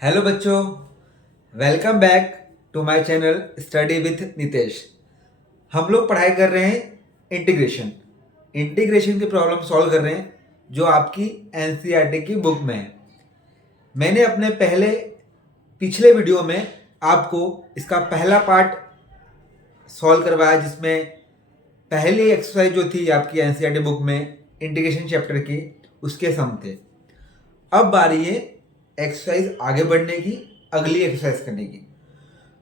Hello बच्चों, welcome back to my channel study with Nitesh. हम लोग पढ़ाई कर रहे हैं इंटीग्रेशन की प्रॉब्लम सॉल्व कर रहे हैं जो आपकी एनसीईआरटी की बुक में है। मैंने अपने पिछले वीडियो में आपको इसका पहला पार्ट सॉल्व करवाया, जिसमें पहली एक्सरसाइज जो थी आपकी एनसीईआरटी बुक में इंटीग्रेशन चैप्टर की, उसके सम थे। अब बारी है एक्सरसाइज आगे बढ़ने की, अगली एक्सरसाइज करने की।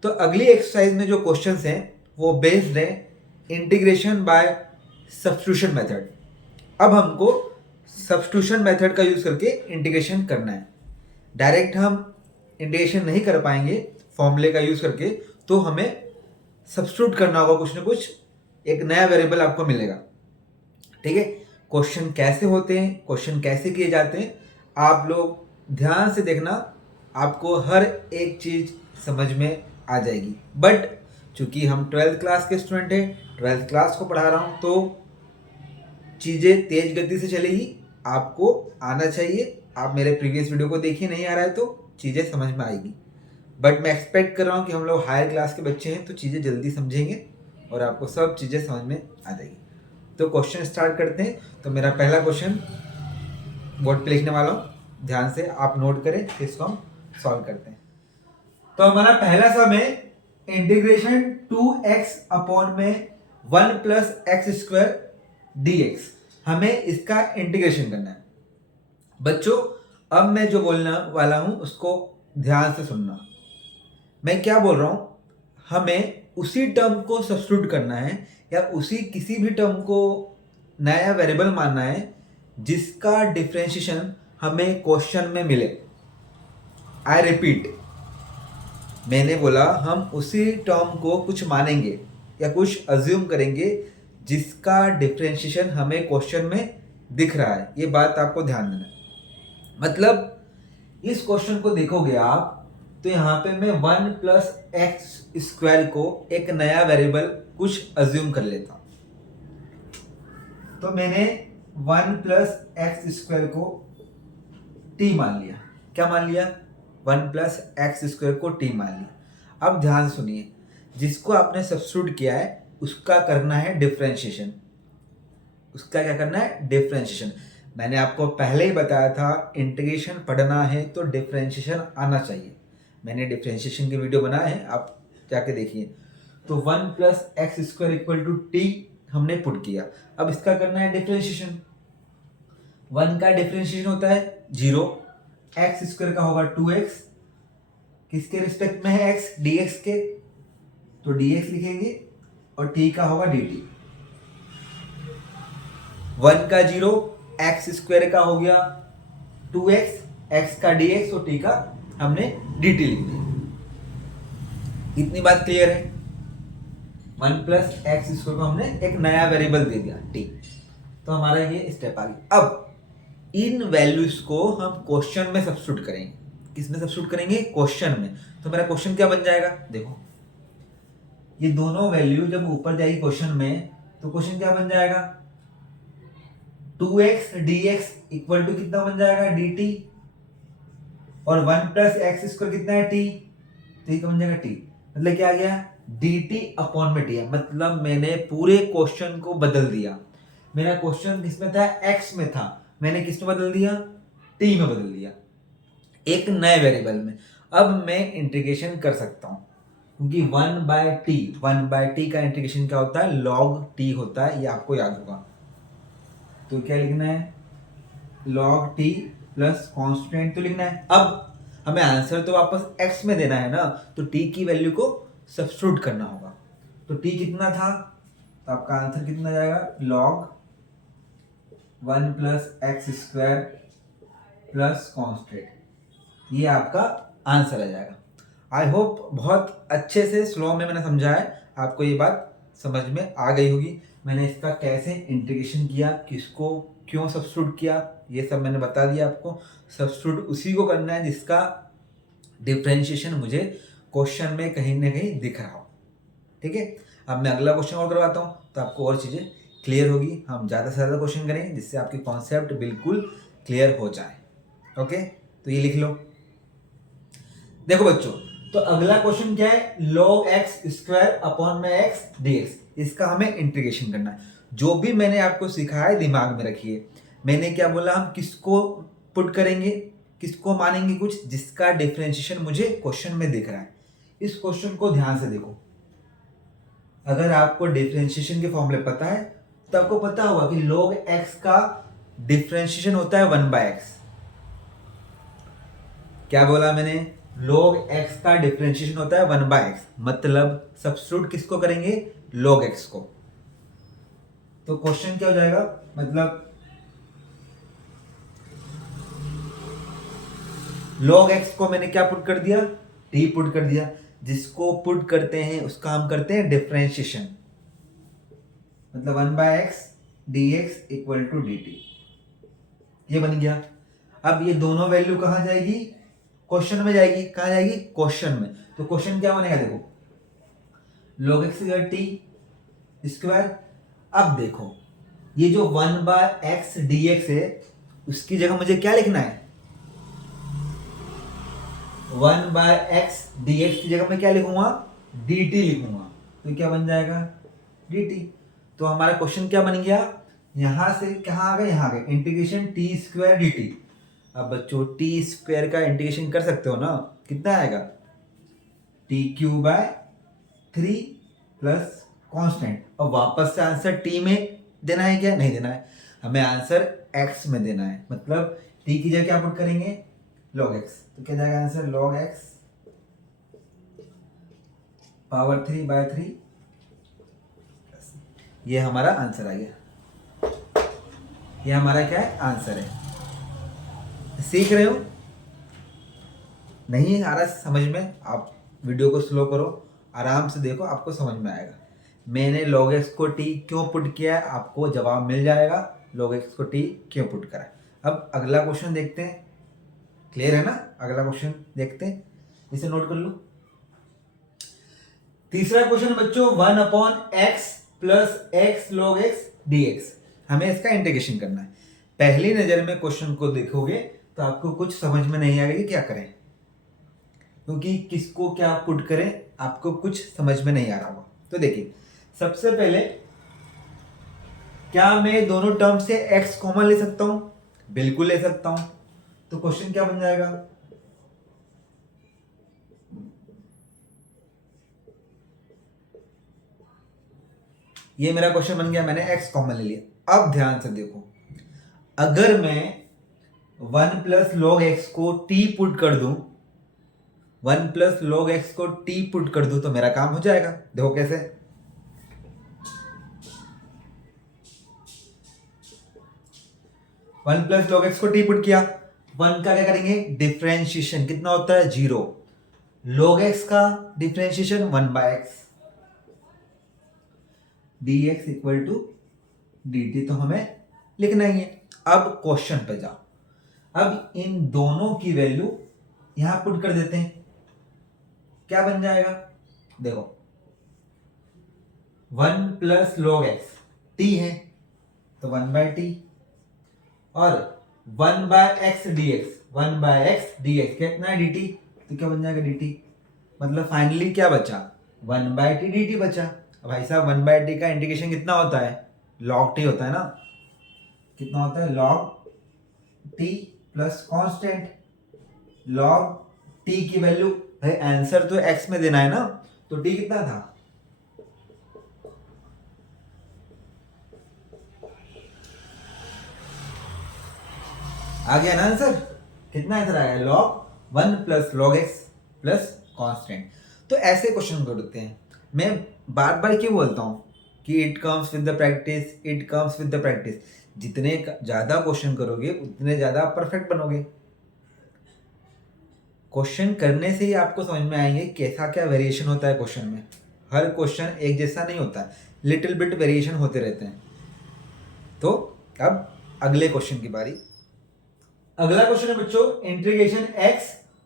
तो अगली एक्सरसाइज में जो क्वेश्चंस हैं वो बेस्ड हैं इंटीग्रेशन बाय सब्स्टिट्यूशन मेथड। अब हमको सब्स्टिट्यूशन मेथड का यूज करके इंटीग्रेशन करना है। डायरेक्ट हम इंटीग्रेशन नहीं कर पाएंगे फॉर्मूले का यूज करके, तो हमें सब्स्टिट्यूट करना होगा कुछ ना कुछ, एक नया वेरिएबल आपको मिलेगा। ठीक है, क्वेश्चन कैसे होते हैं, क्वेश्चन कैसे किए जाते हैं, आप लोग ध्यान से देखना, आपको हर एक चीज समझ में आ जाएगी। बट चूंकि हम 12th क्लास के स्टूडेंट हैं, 12th क्लास को पढ़ा रहा हूँ, तो चीज़ें तेज गति से चलेगी, आपको आना चाहिए। आप मेरे प्रीवियस वीडियो को देखिए, नहीं आ रहा है तो चीज़ें समझ में आएगी। बट मैं एक्सपेक्ट कर रहा हूँ कि हम लोग हायर क्लास के बच्चे हैं तो चीज़ें जल्दी समझेंगे और आपको सब चीज़ें समझ में आ जाएगी। तो क्वेश्चन स्टार्ट करते हैं। तो मेरा पहला क्वेश्चन बोर्ड पे लिखने वाला हूँ, ध्यान से आप नोट करें, फिर इसको हम सॉल्व करते हैं। तो हमारा पहला सम है इंटीग्रेशन 2x अपॉन में 1 प्लस एक्स स्क्वायर dx। हमें इसका इंटीग्रेशन करना है। बच्चों, अब मैं जो बोलने वाला हूं उसको ध्यान से सुनना। मैं क्या बोल रहा हूं, हमें उसी टर्म को सब्स्टिट्यूट करना है या उसी किसी भी टर्म को नया वेरिएबल मानना है जिसका डिफरेंशिएशन हमें क्वेश्चन में मिले। आई रिपीट, मैंने बोला हम उसी टर्म को कुछ मानेंगे या कुछ अज्यूम करेंगे जिसका डिफरेंशिएशन हमें क्वेश्चन में दिख रहा है। ये बात आपको ध्यान देना है। मतलब इस क्वेश्चन को देखोगे आप, तो यहाँ पे मैं 1 प्लस एक्स स्क्वायर को एक नया वेरिएबल कुछ अज्यूम कर लेता हूं। तो मैंने 1 प्लस एक्स स्क्वायर को टी मान लिया। क्या मान लिया? 1 प्लस एक्स स्क्वायर को टी मान लिया। अब ध्यान सुनिए, जिसको आपने सब्स्टिट्यूट किया है उसका करना है डिफरेंशिएशन। उसका क्या करना है? डिफरेंशिएशन। मैंने आपको पहले ही बताया था, इंटीग्रेशन पढ़ना है तो डिफरेंशिएशन आना चाहिए। मैंने डिफरेंशिएशन की वीडियो बनाया है, आप जाके देखिए। तो 1 plus X square equal to T हमने पुट किया। अब इसका करना है डिफरेंशिएशन। 1 का डिफरेंशिएशन होता है 0, एक्स स्क्वायर का होगा 2x, किसके रिस्पेक्ट में है x? dx के, तो dx लिखेंगे और t का होगा dt। 1 का 0, एक्स स्क्वायर का हो गया 2x, x का dx और t का हमने dt लिख दिया। इतनी बात क्लियर है? 1 प्लस एक्स स्क्वायर को हमने एक नया वेरिएबल दे दिया t। तो हमारा ये स्टेप आ गया। अब इन वैल्यूज को हम क्वेश्चन में सब्स्टिट्यूट करेंगे। किसमें सब्स्टिट्यूट करेंगे? क्वेश्चन में। तो मेरा क्वेश्चन क्या बन जाएगा? देखो, ये दोनों वैल्यू जब ऊपर जाएगी क्वेश्चन में, तो क्वेश्चन क्या बन जाएगा? 2x dx इक्वल टू कितना बन जाएगा? dt। और 1 प्लस एक्स स्क्वायर कितना है? t। तो ये क्या बन जाएगा? t। मतलब क्या आ गया? dt अपॉन में t है। मतलब मैंने पूरे क्वेश्चन को बदल दिया। मेरा क्वेश्चन किसमें था? x में था, मैंने किस में बदल दिया? t में बदल दिया, एक नए वेरिएबल में। अब मैं इंटीग्रेशन कर सकता हूं, क्योंकि 1 बाय टी का इंटीग्रेशन क्या होता है? log t होता है, ये आपको याद होगा। तो क्या लिखना है? log t प्लस कॉन्स्टेंट तो लिखना है। अब हमें आंसर तो वापस x में देना है ना, तो t की वैल्यू को सब्स्टिट्यूट करना होगा। तो t कितना था? तो आपका आंसर कितना जाएगा? log 1 plus X square plus constant, ये आपका आंसर आ जाएगा। आई होप बहुत अच्छे से स्लो में मैंने समझाया है, आपको ये बात समझ में आ गई होगी। मैंने इसका कैसे इंटीग्रेशन किया, किसको क्यों सब्स्टिट्यूट किया, ये सब मैंने बता दिया आपको। सब्स्टिट्यूट उसी को करना है जिसका डिफरेंशिएशन मुझे क्वेश्चन में कहीं ना कहीं दिख रहा हो। ठीक है, अब मैं अगला क्वेश्चन और करवाता हूँ, तो आपको और चीज़ें क्लियर होगी। हम ज़्यादा से ज़्यादा क्वेश्चन करेंगे जिससे आपकी कॉन्सेप्ट बिल्कुल क्लियर हो जाए। ओके, तो ये लिख लो। देखो बच्चों, तो अगला क्वेश्चन क्या है, log x स्क्वायर अपॉन में x dx, इसका हमें इंटीग्रेशन करना है। जो भी मैंने आपको सिखाया है दिमाग में रखिए। मैंने क्या बोला, हम किसको पुट करेंगे, किसको मानेंगे, कुछ जिसका डिफरेंशिएशन मुझे क्वेश्चन में दिख रहा है। इस क्वेश्चन को ध्यान से देखो। अगर आपको डिफरेंशिएशन के फॉर्मूले पता है तो आपको पता होगा कि log x का डिफरेंशिएशन होता है 1/x। क्या बोला मैंने, log x का डिफरेंशिएशन होता है 1/x, मतलब सब्स्टिट्यूट किसको करेंगे, log x को। तो क्वेश्चन क्या हो जाएगा, मतलब log x को मैंने क्या पुट कर दिया, t पुट कर दिया। जिसको पुट करते हैं उसका हम करते हैं डिफरेंशिएशन, मतलब 1/x dx equal to dt, ये बन गया। अब ये दोनों वैल्यू कहां जाएगी, क्वेश्चन में जाएगी। कहां जाएगी, क्वेश्चन में। तो क्वेश्चन क्या बनेगा, देखो log x t स्क्वायर। अब देखो ये जो 1/x dx है उसकी जगह मुझे क्या लिखना है, 1/x dx की जगह मैं क्या लिखूंगा, dt लिखूंगा। तो क्या बन जाएगा, dt। तो हमारा क्वेश्चन क्या बन गया, यहां से कहां आ गए, यहां आ गए, इंटीग्रेशन t स्क्वायर dt। अब बच्चों t स्क्वायर का इंटीग्रेशन कर सकते हो ना, कितना आएगा, t³/3 प्लस कांस्टेंट। और वापस से आंसर t में देना है, क्या नहीं देना है, हमें आंसर x में देना है। मतलब t की जगह क्या पुट करेंगे, log x। तो क्या जाएगा आंसर, log x पावर 3/3। ये हमारा आंसर आ गया, ये हमारा क्या है, आंसर है। सीख रहे हो, नहीं आ रहा समझ में, आप वीडियो को स्लो करो, आराम से देखो, आपको समझ में आएगा। मैंने log x को t क्यों पुट किया है, आपको जवाब मिल जाएगा, log x को t क्यों पुट करा है। अब अगला क्वेश्चन देखते हैं, क्लियर है ना, अगला क्वेश्चन देखते हैं, इसे नोट कर लो। तीसरा क्वेश्चन बच्चों, 1/x plus x log x dx, हमें इसका इंटीग्रेशन करना है। पहली नजर में क्वेश्चन को देखोगे तो आपको कुछ समझ में नहीं आएगा कि क्या करें, क्योंकि किसको क्या पुट करें आपको कुछ समझ में नहीं आ रहा होगा। तो देखिए, सबसे पहले क्या मैं दोनों टर्म से x कॉमन ले सकता हूं, बिल्कुल ले सकता हूं। तो क्वेश्चन क्या बन जाएगा, ये मेरा क्वेश्चन बन गया, मैंने x कॉमन ले लिया। अब ध्यान से देखो, अगर मैं 1 प्लस लॉग एक्स को t पुट कर दूं, 1 प्लस लॉग एक्स को t पुट कर दूं तो मेरा काम हो जाएगा। देखो कैसे, 1 प्लस लॉग एक्स को t पुट किया, 1 का क्या करेंगे, डिफरेंशिएशन कितना होता है, 0। log x का differentiation 1/x dx equal to dt, तो हमें लिखना ही है। अब क्वेश्चन पे जाओ, अब इन दोनों की वैल्यू यहां पुट कर देते हैं, क्या बन जाएगा, देखो 1 प्लस लॉग एक्स t है तो 1/t, और 1/x dx, 1/x dx कितना है, dt। तो क्या बन जाएगा, dt। मतलब फाइनली क्या बचा, 1/t dt बचा। अब भाई साहब 1/t का इंटीग्रेशन कितना होता है, log t होता है ना, कितना होता है, log t plus constant. log t की वैल्यू, भाई आंसर तो x में देना है ना, तो t कितना था, आ गया ना आंसर, कितना आंसर आया, log 1 plus log x plus constant. तो ऐसे क्वेश्चन करते हैं। मैं बार बार क्यों बोलता हूं कि it comes with the practice, it comes with the practice. जितने ज्यादा क्वेश्चन करोगे उतने ज्यादा परफेक्ट बनोगे। क्वेश्चन करने से ही आपको समझ में आएंगे कैसा क्या वेरिएशन होता है क्वेश्चन में। हर क्वेश्चन एक जैसा नहीं होता, लिटिल बिट वेरिएशन होते रहते हैं। तो अब अगले क्वेश्चन की बारी। अगला क्वेश्चन है बच्चों, इंटीग्रेशन x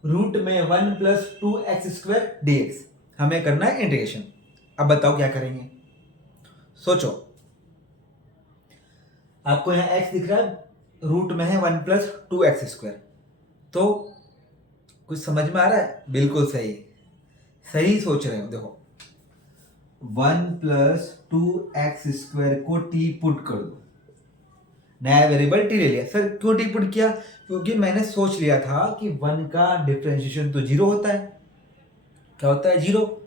रूट में 1 प्लस 2x² dx, हमें करना है इंटीग्रेशन। अब बताओ क्या करेंगे, सोचो। आपको यहां x दिख रहा है, रूट में है 1 प्लस 2x², तो कुछ समझ में आ रहा है? बिल्कुल सही, सही सोच रहे हो। देखो 1+2x² को टी पुट कर दो, नया वेरिएबल टी ले लिया। सर क्यों टी पुट किया? क्योंकि मैंने सोच लिया था कि 1 का डिफरेंशिएशन तो 0 होता है। क्या होता है? 0।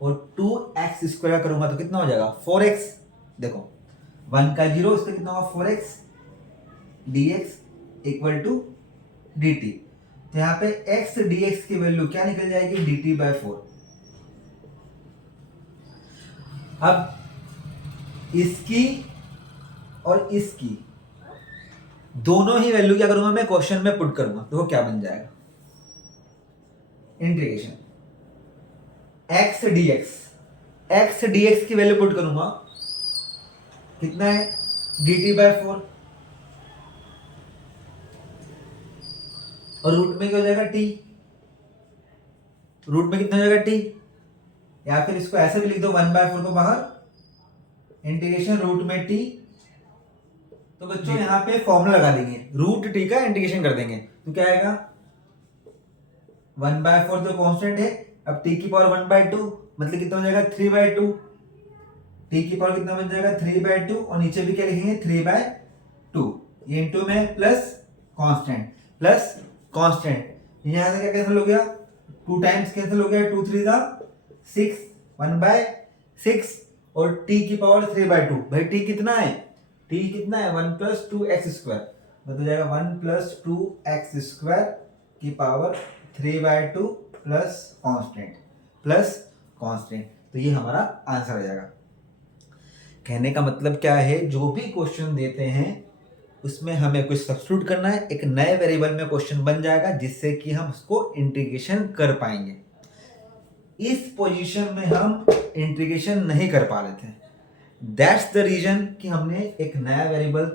और 2x² का करूंगा तो कितना हो जाएगा? 4x। देखो 1 का 0, इसका कितना होगा? 4x dx equal to dt। तो यहाँ पे x dx की वैल्यू क्या निकल जाएगी? dt/4। अब इसकी और इसकी दोनों ही वैल्यू क्या करूंगा मैं? क्वेश्चन में पुट करूंगा। देखो क्या बन जाएगा? इंटीग्रेशन x dx की वैल्यू पुट करूंगा, कितना है? dt/4। और रूट में क्या हो जाएगा? t। रूट में कितना हो जाएगा? t। या फिर इसको ऐसे भी लिख दो, 1/4 को बाहर, इंटीग्रेशन रूट में t। तो बच्चों यहाँ पे फॉर्मूला लगा देंगे, रूट t का इंटीग्रेशन कर देंगे, तो क्या आएगा? 1/4 तो कांस्टेंट है, अब t की पावर 1/2 मतलब कितना हो जाएगा? 3/2। t की पावर कितना बन जाएगा? 3/2। और नीचे भी क्या लिखेंगे? 3/2। ये इंटू में प्लस कांस्टेंट। यहां से क्या कैंसिल हो गया? 2 टाइम्स कैंसिल हो गया, 2 3 जा 6, 1/6। और t की पावर 3/2। भाई t कितना है? t कितना है? 1+2x²। मतलब जाएगा 1+2x² की पावर 3/2 प्लस कांस्टेंट। तो ये हमारा आंसर आ जाएगा। कहने का मतलब क्या है? जो भी क्वेश्चन देते हैं उसमें हमें कुछ सब्स्टिट्यूट करना है, एक नए वेरिएबल में क्वेश्चन बन जाएगा, जिससे कि हम उसको इंटीग्रेशन कर पाएंगे। इस पोजीशन में हम इंटीग्रेशन नहीं कर पा रहे थे, दैट्स द रीजन कि हमने एक नया वेरिएबल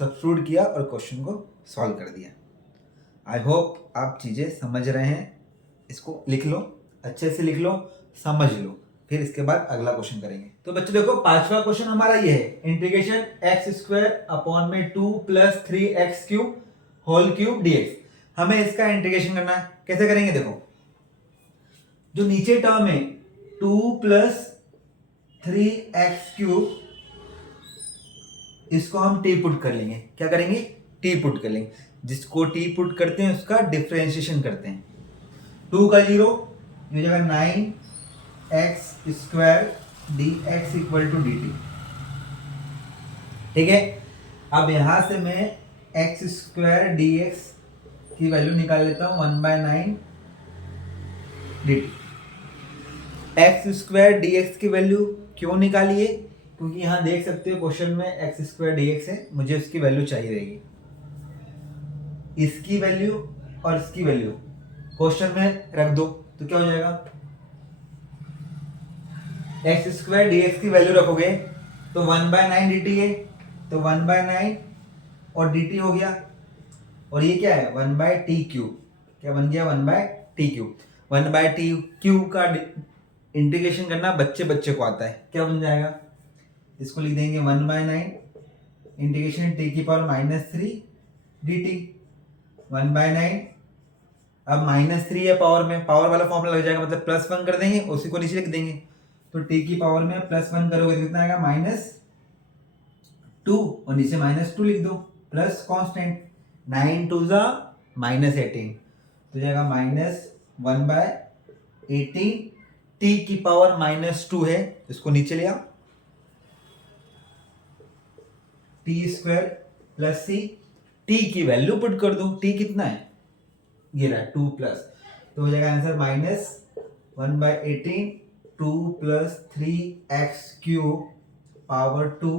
सब्स्टिट्यूट किया और क्वेश्चन को सॉल्व कर दिया। आई होप आप चीजें समझ रहे हैं। इसको लिख लो, अच्छे से लिख लो, समझ लो, फिर इसके बाद अगला क्वेश्चन करेंगे। तो बच्चों देखो 5वां क्वेश्चन हमारा ये है, integration x²/2 + 3x³ whole cube dx। हमें इसका इंटीग्रेशन करना है। कैसे करेंगे? देखो जो नीचे टर्म है 2 + 3x³, इसको हम टी पुट कर लेंगे। क्या करेंगे? टी पुट कर लेंगे। जिसको टी पुट करते हैं उसका डिफरेंशिएशन करते हैं। 2 का 0, ये जगह 9x² dx equal to dt। ठीक है, अब यहां से मैं x² dx की वैल्यू निकाल लेता हूं, 1/9 dt। x² dx की वैल्यू क्यों निकालिए? क्योंकि यहां देख सकते हो क्वेश्चन में x² dx है, मुझे उसकी वैल्यू चाहिए रहेगी। इसकी वैल्यू और इसकी वैल्यू क्वेश्चन में रख दो तो क्या हो जाएगा? x² dx की वैल्यू रखोगे तो 1/9 dt है, तो 1/9 और dt हो गया। और ये क्या है? 1/t³। क्या बन गया? 1/t³। 1/t³ का इंटीग्रेशन करना बच्चे बच्चे को आता है। क्या बन जाएगा? इसको लिख देंगे 1/9 इंटीग्रेशन t की पावर -3 dt। 1/9, अब -3 है पावर में, पावर वाला फॉर्मूला लग जाएगा, मतलब +1 कर देंगे, उसी को नीचे लिख देंगे। तो t की पावर में +1 करोगे तो कितना आएगा? -2, और नीचे -2 लिख दो, प्लस कांस्टेंट 9 2 जा -18, तो जाएगा -1/18। t की पावर -2 है, इसको नीचे ले आओ, t² + c। t की वैल्यू पुट कर दो, t कितना है? ये रहा 2+, तो हो जाएगा answer -1/18 2 + 3x³ power 2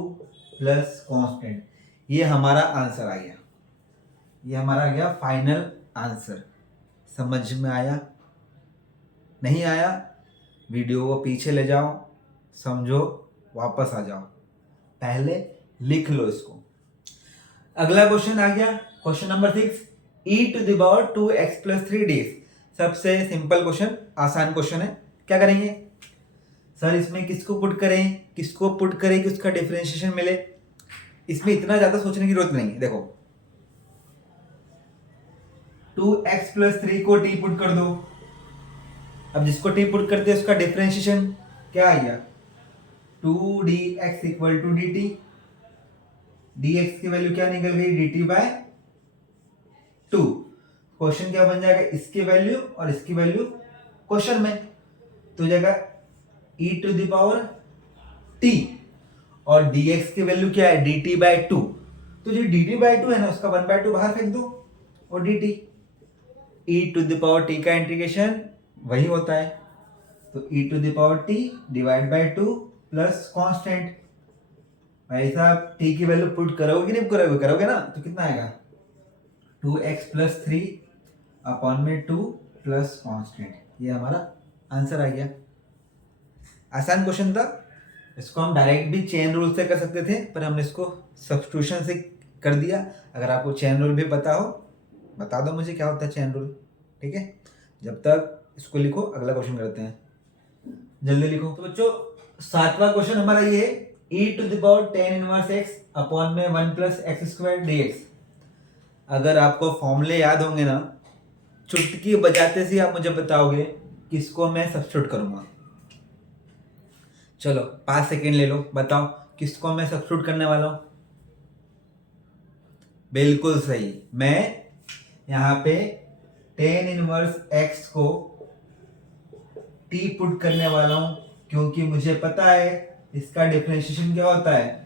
plus constant. ये हमारा आंसर आ गया, ये हमारा आ गया फाइनल आंसर। समझ में आया? नहीं आया? वीडियो को पीछे ले जाओ, समझो, वापस आ जाओ, पहले लिख लो इसको। अगला क्वेश्चन आ गया, क्वेश्चन नंबर 6, e⁻²x + 3 dx। सबसे सिंपल क्वेश्चन, आसान क्वेश्चन है। क्या करेंगे सर? इसमें किसको पुट करें कि उसका डिफरेंशिएशन मिले? इसमें इतना ज्यादा सोचने की जरूरत नहीं है। देखो 2x+3 को टी पुट कर दो। अब जिसको टी पुट करते हैं उसका डिफरेंशिएशन क्या आ गया, 2dx equal to D T. dx की वैल्यू क्या निकल गई, dt/2। क्वेश्चन क्या बन जाएगा, इसकी वैल्यू और इसकी वैल्यू क्वेश्चन में, तो जाएगा e⁻t और dx की वैल्यू क्या है, dt/2। तो जो dt/2 है ना उसका 1/2 बाहर फेंक दो और dt। e⁻t का इंटीग्रेशन वही होता है, तो e⁻t divide by 2 plus constant. भाई साहब t की वैल्यू पुट करोगे कि नहीं करोगे, करोगे ना, तो कितना आएगा 2x+3 अपॉन में 2 प्लस कांस्टेंट। ये हमारा आंसर आ गया। आसान क्वेश्चन था, इसको हम डायरेक्ट भी चेन रूल से कर सकते थे, पर हमने इसको सब्स्टिट्यूशन से कर दिया। अगर आपको चेन रूल भी पता हो बता दो मुझे क्या होता है चेन रूल, ठीक है। जब तक इसको लिखो अगला क्वेश्चन करते हैं, जल्दी लिखो। तो बच्चों 7वां क्वेश्चन हमारा ये है, e⁻tan−1x अपॉन में 1 + x² dx। अगर आपको फॉर्मूले याद होंगे ना, चुटकी बजाते से आप मुझे बताओगे किसको मैं सब्स्टिट्यूट करूंगा। चलो 5 सेकेंड ले लो, बताओ किसको मैं सब्स्टिट्यूट करने वाला हूं। बिल्कुल सही, मैं यहाँ पे tan−1x को t पुट करने वाला हूं, क्योंकि मुझे पता है इसका डिफरेंशिएशन क्या होता है।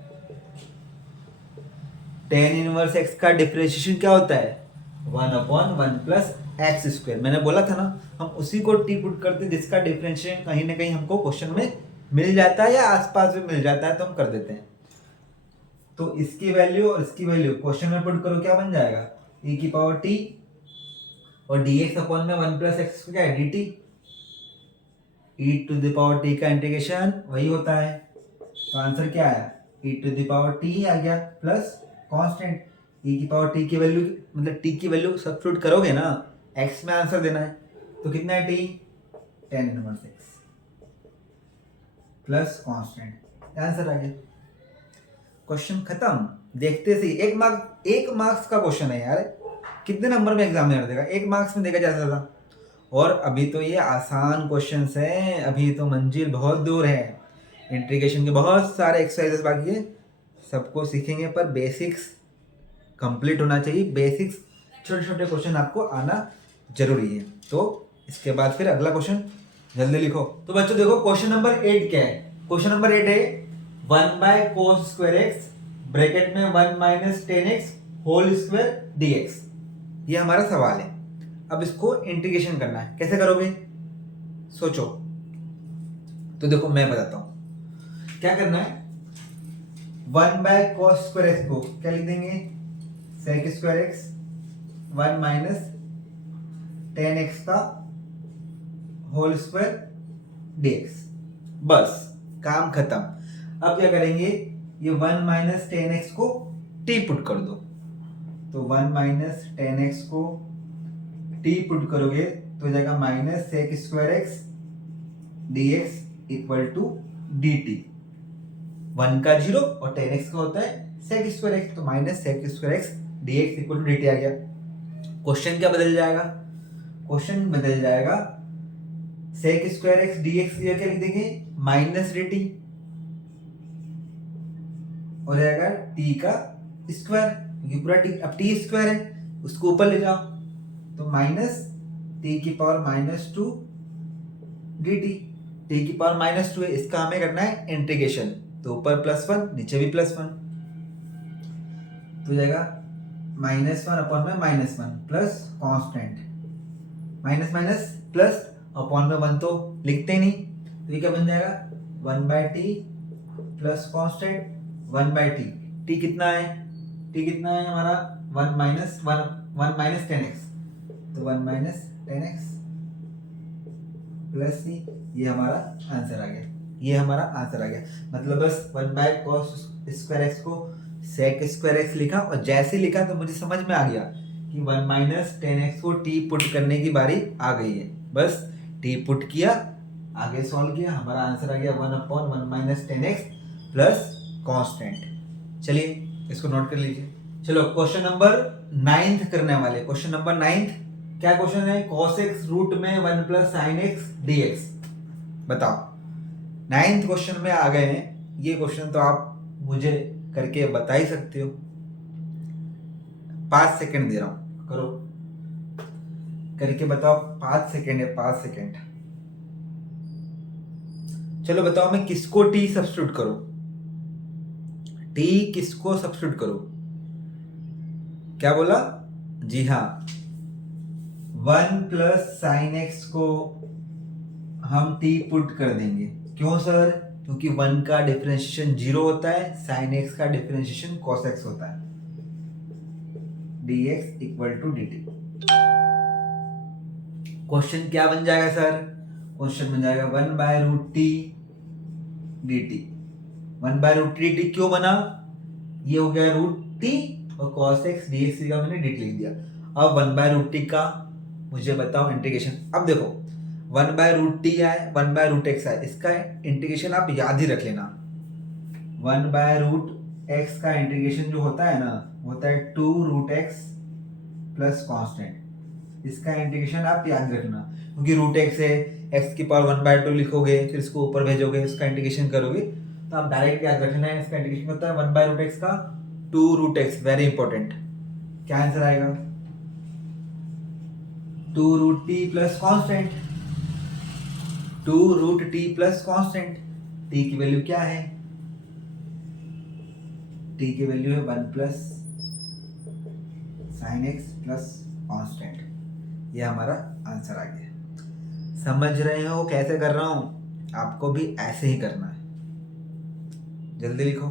tan−1x का डिफरेंशिएशन क्या होता है, 1/1 + x²। मैंने बोला था ना, हम उसी को t पुट करते जिसका डिफरेंशिएशन कहीं ना कहीं हमको क्वेश्चन में मिल जाता है या आसपास में मिल जाता है, तो हम कर देते हैं। तो इसकी वैल्यू और इसकी वैल्यू क्वेश्चन में पुट करो, क्या बन जाएगा e⁻t और dx अपॉन में 1 + x क्या है dt। e⁻t का इंटीग्रेशन वही होता है, तो आंसर क्या आया e⁻t आ गया प्लस कांस्टेंट। e⁻t की वैल्यू मतलब t की वैल्यू सब्स्टिट्यूट करोगे ना, x में आंसर देना है, तो कितना है t, tan−1x plus constant, answer आ गया। क्वेश्चन खत्म। देखते से एक मार्क्स का क्वेश्चन है यार, कितने नंबर में एग्जाम में देगा, 1 मार्क्स में देखा जा सकता था। और अभी तो ये आसान क्वेश्चंस हैं, अभी तो मंजिल बहुत दूर है। इंटीग्रेशन के बहुत सारे एक्सरसाइजेस बाकी है, सबको सीखेंगे, पर बेसिक्स कंप्लीट होना चाहिए। बेसिक्स छोटे छोटे क्वेश्चन आपको आना जरूरी है। तो इसके बाद फिर अगला क्वेश्चन, जल्दी लिखो। तो बच्चों देखो क्वेश्चन नंबर 8 क्या है। क्वेश्चन नंबर 8 है 1/cos² ब्रैकेट में 1 - tan x होल² dx। ये हमारा सवाल है। अब इसको इंटीग्रेशन करना है, कैसे करोगे सोचो। तो देखो मैं बताता हूं क्या करना है। 1/cos² को क्या लिख देंगे, sec² x 1 - tan x का होल² dx। बस काम खत्म। अब क्या करेंगे, ये 1 - tan x को t पुट कर दो, तो 1 - tan x को t पुट करोगे तो हो जाएगा -sec² x dx equal to dt। 1 का 0 और tan x का होता है sec² x, तो -sec² x dx equal to dt आ गया। क्वेश्चन क्या बदल जाएगा, क्वेश्चन बदल जाएगा sec² x dx क्या लिख देंगे -dt, हो जाएगा t का स्क्वायर, क्योंकि पूरा t अब t स्क्वायर है उसको ऊपर ले जाओ, तो -t⁻²dt। t⁻² है, इसका हमें करना है इंटीग्रेशन, तो ऊपर +1 नीचे भी +1, तो जाएगा -1 अपॉन में -1 plus constant, minus plus upon में 1 तो लिखते ही नहीं, तो ये क्या बन जाएगा 1/t plus constant 1/t। t कितना है, t कितना है हमारा 1 - tan x, तो 1 - tan x प्लस c। ये हमारा आंसर आ गया, ये हमारा आंसर आ गया। मतलब बस 1/cos² x को sec² x लिखा, और जैसे लिखा तो मुझे समझ में आ गया कि 1 - tan x को t पुट करने की बारी आ गई है। बस t पुट किया, आगे सॉल्व किया, हमारा आंसर आ गया 1/1 - tan x प्लस कांस्टेंट। चलिए इसको नोट कर लीजिए। चलो क्वेश्चन नंबर 9 करने वाले, क्वेश्चन नंबर 9 क्या क्वेश्चन है, cos x रूट में 1 plus sine x D x. बताओ, 9th क्वेश्चन में आ गए हैं। ये क्वेश्चन तो आप मुझे करके बता ही सकते हो। 5 सेकंड दे रहा हूं, करो करके बताओ। 5 सेकंड है, 5 सेकंड। चलो बताओ, मैं किसको टी सब्स्टिट्यूट करूं, टी किसको सब्स्टिट्यूट करूं? क्या बोला? जी हाँ, 1 प्लस साइन एक्स को हम टी पुट कर देंगे। क्यों सर? क्योंकि 1 का डिफरेंशिएशन 0 होता है, साइन एक्स का डिफरेंशिएशन कॉस एक्स होता है। dx equal to dt। Question क्या बन जाएगा सर? क्वेश्चन बन जाएगा 1 by root T dt। 1 by root T dt क्यों बना? ये हो गया रूट टी और cos x dx का मैंने dt लिख दिया। अब 1 बाय रूट टी का मुझे बताओ इंटीग्रेशन। अब देखो 1 बाय रूट टी है, 1 बाय रूट एक्स है, इसका इंटीग्रेशन आप याद ही रख लेना। 1 बाय रूट एक्स का इंटीग्रेशन जो होता है ना, होता है 2 रूट एक्स प्लस कांस्टेंट। इसका इंटीग्रेशन आप याद रखना, क्योंकि रूट एक्स है, एक्स की पावर 1 बाय 2 लिखोगे, फिर इसको ऊपर भेजोगे, इसका इंटीग्रेशन करोगे, तो आप डायरेक्ट याद रखना है। इसका इंटीग्रेशन होता है 1 बाय रूट एक्स का 2 रूट एक्स। Very important. क्या आंसर आएगा? 2 root T plus constant. 2 root T plus constant. T की वैल्यू क्या है? टी की वैल्यू है 1 plus sine X plus constant. ये हमारा आंसर आ गया। समझ रहे हो कैसे कर रहा हूं? आपको भी ऐसे ही करना है। जल्दी लिखो।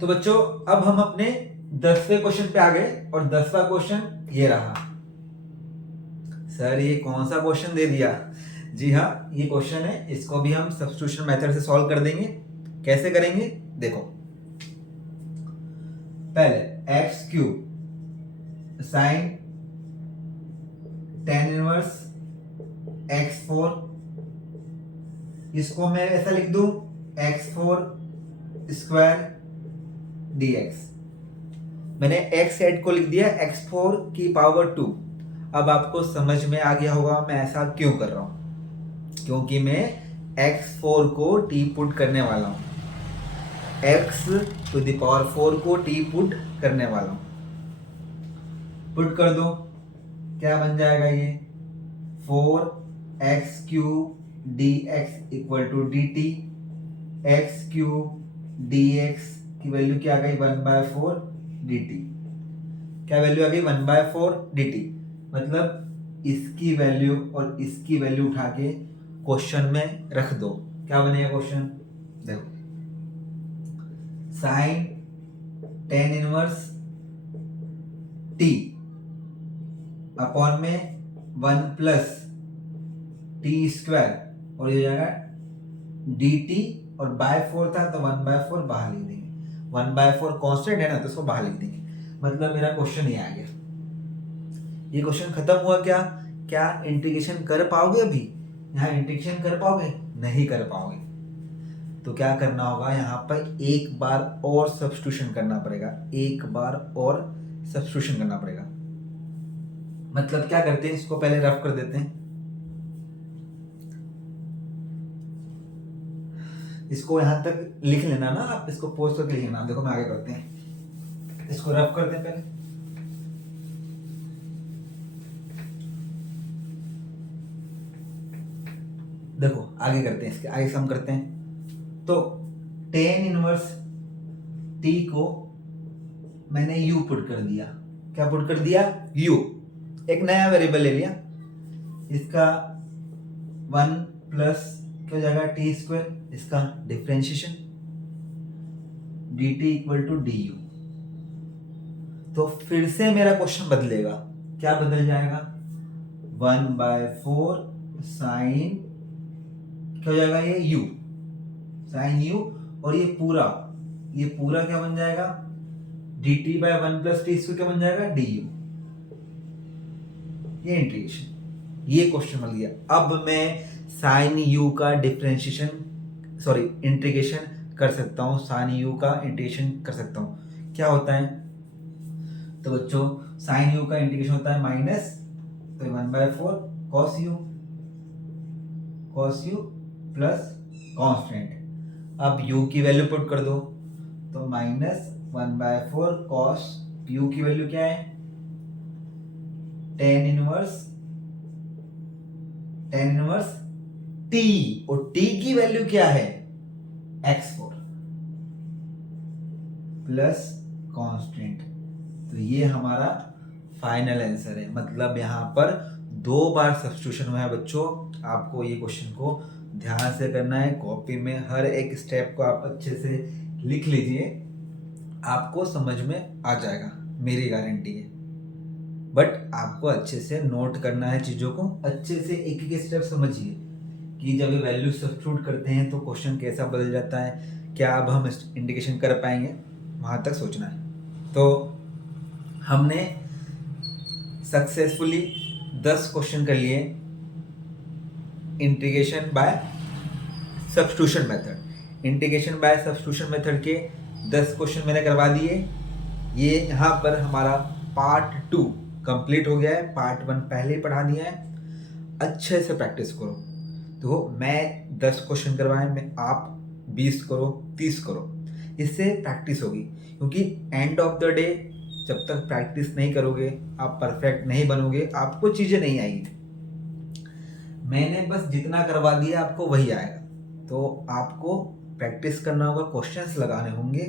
तो बच्चों, अब हम अपने 10वें क्वेश्चन पे आ गए, और 10वां क्वेश्चन ये रहा। सर ये कौन सा क्वेश्चन दे दिया? जी हाँ, ये क्वेश्चन है, इसको भी हम सब्स्टिट्यूशन मेथड से सॉल्व कर देंगे। कैसे करेंगे देखो। पहले x cube sign tan inverse x4, इसको मैं ऐसा लिख दूं x4 स्क्वायर dx। मैंने x हेड को लिख दिया x4 की पावर 2। अब आपको समझ में आ गया होगा मैं ऐसा क्यों कर रहा हूं। क्योंकि मैं x4 को t पुट करने वाला हूं, x टू द पावर 4 को t पुट करने वाला हूं। पुट कर दो, क्या बन जाएगा ये? 4x cube dx equal to dt। x cube dx की वैल्यू क्या आ गई? 1/4 dt। क्या वैल्यू आ गई? 1/4 dt। मतलब इसकी वैल्यू और इसकी वैल्यू उठा के क्वेश्चन में रख दो। क्या बनेगा क्वेश्चन? देखो, sine tan inverse t upon में 1 प्लस टी स्क्वायर, और ये जाएगा dt, और बाय 4 था तो 1/4 बाहर लिख देंगे। 1/4 कांस्टेंट है ना, तो इसको बाहर लिख देंगे। मतलब मेरा क्वेश्चन ये आ गया। ये क्वेश्चन खत्म हुआ क्या? क्या इंटीग्रेशन कर पाओगे? अभी यहाँ इंटीग्रेशन कर पाओगे? नहीं कर पाओगे। तो क्या करना होगा, यहाँ पर एक बार और सब्स्टिट्यूशन करना पड़ेगा। एक बार और सब्स्टिट्यूशन करना पड़ेगा। मतलब क्या करते हैं, इसको पहले रफ कर देते हैं। इसको यहां तक लिख लेना ना, आप इसको पोस्ट करके लिख लेना। देखो मैं आगे करते हैं, इसको रफ करते हैं पहले। देखो आगे करते हैं, इसके आगे सम करते हैं। तो टेन इनवर्स t को मैंने u पुट कर दिया। क्या पुट कर दिया? u। एक नया वेरिएबल ले लिया, इसका 1 प्लस क्या हो जाएगा? टी स्क्वायर, इसका differentiation dt equal to du। तो फिर से मेरा क्वेश्चन बदलेगा। क्या बदल जाएगा? 1/4 साइन क्या हो जाएगा? ये u, साइन u, और ये पूरा क्या बन जाएगा? dt by 1 plus T square क्या बन जाएगा? du। ये इंटीग्रेशन, ये क्वेश्चन बन गया। अब मैं साइन u का इंटीग्रेशन कर सकता हूं। साइन u का इंटीग्रेशन कर सकता हूं। क्या होता है? तो बच्चों, साइन u का इंटीग्रेशन होता है तो 1/4 कॉस यू प्लस कांस्टेंट। अब u की वैल्यू पुट कर दो, तो -1/4 कॉस u की वैल्यू क्या है, tan इनवर्स t, और t की वैल्यू क्या है, x4 प्लस कांस्टेंट। तो ये हमारा फाइनल आंसर है। मतलब यहाँ पर 2 बार सब्स्टिट्यूशन हुआ है बच्चों। आपको ये क्वेश्चन को ध्यान से करना है, कॉपी में हर एक स्टेप को आप अच्छे से लिख लीजिए, आपको समझ में आ जाएगा, मेरी गारंटी है। बट आपको अच्छे से नोट करना है चीज़ों को, अच्छे से एक एक स्टेप समझिए कि जब ये वैल्यू सब्स्टिट्यूट करते हैं तो क्वेश्चन कैसा बदल जाता है, क्या अब हम इंडिकेशन कर पाएंगे, वहाँ तक सोचना है। तो हमने सक्सेसफुली 10 क्वेश्चन कर लिए integration by substitution method. Integration by substitution method के 10 क्वेश्चन मैंने करवा दिए। ये यहाँ पर हमारा पार्ट 2 कंप्लीट हो गया है। पार्ट 1 पहले ही पढ़ा दिया है। अच्छे से प्रैक्टिस करो। तो मैं 10 क्वेश्चन करवाए, मैं आप 20 करो, 30 करो, इससे प्रैक्टिस होगी। क्योंकि एंड ऑफ द डे जब तक प्रैक्टिस नहीं करोगे, आप परफेक्ट नहीं बनोगे, आपको चीज़ें नहीं आएगी। मैंने बस जितना करवा दिया आपको वही आएगा। तो आपको प्रैक्टिस करना होगा, क्वेश्चंस लगाने होंगे,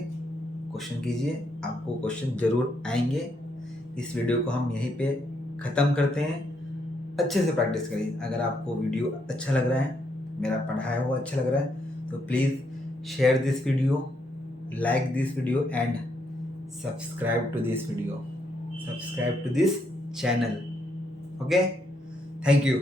क्वेश्चन कीजिए, आपको क्वेश्चन जरूर आएंगे। इस वीडियो को हम यहीं पे ख़त्म करते हैं। अच्छे से प्रैक्टिस करिए। अगर आपको वीडियो अच्छा लग रहा है, मेरा पढ़ाया हुआ अच्छा लग रहा है, तो please share this video, like this video and subscribe to this video, subscribe to this channel. Okay, thank you.